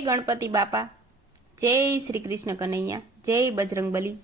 ગણપતિ બાપા. જય શ્રી કૃષ્ણ કનૈયા. જય બજરંગબલી.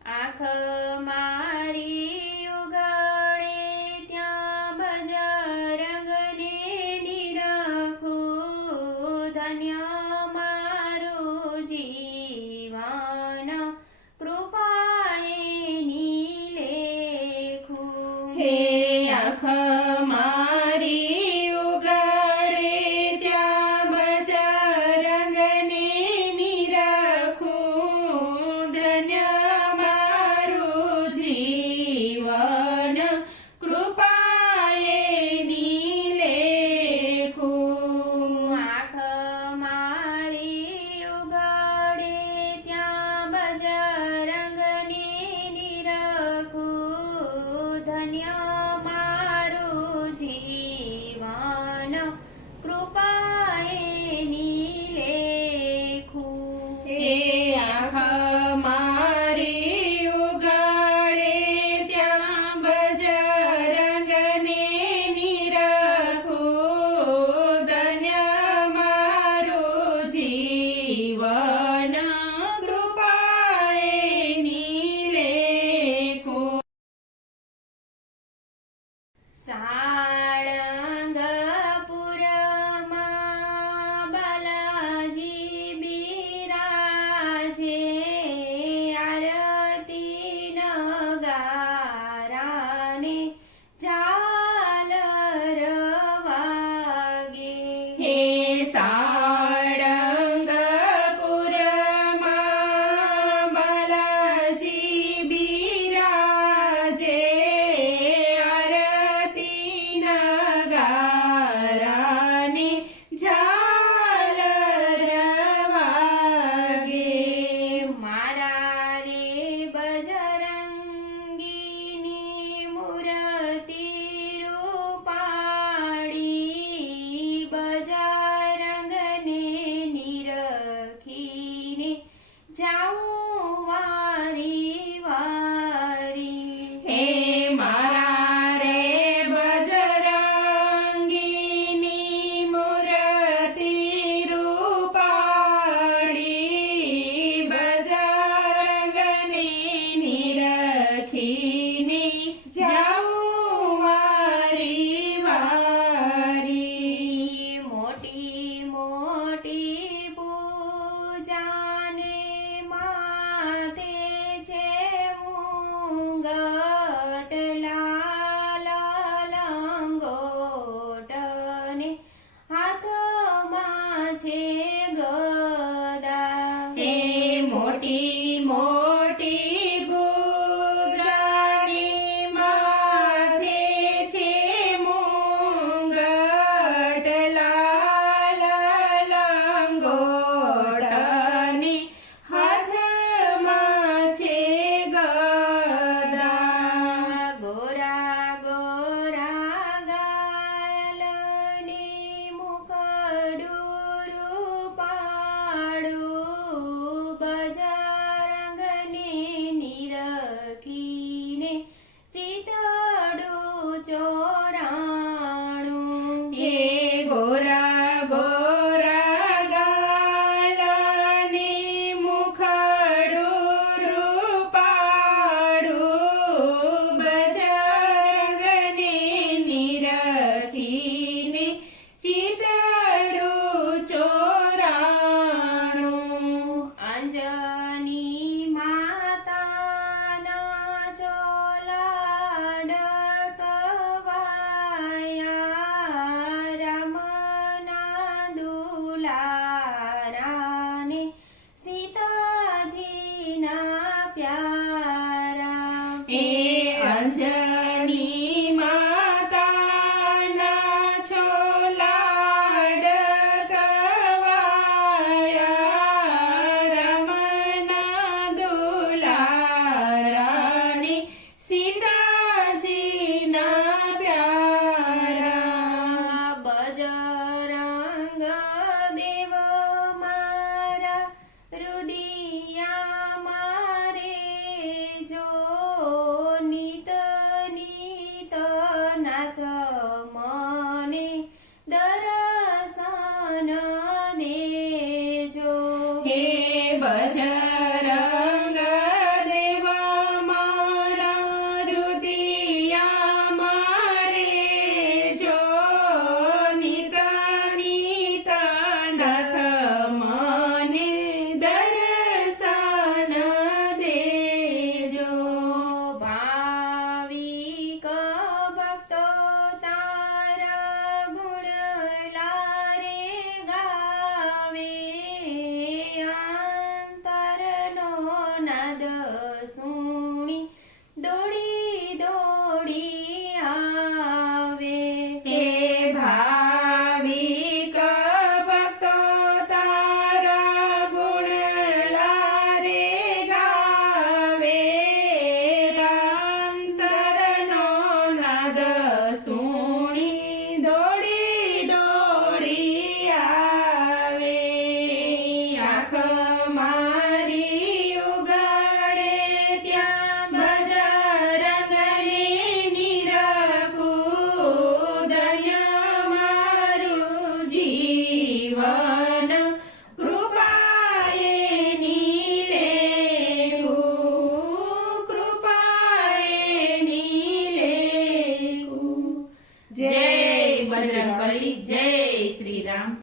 ಮಾಡಿ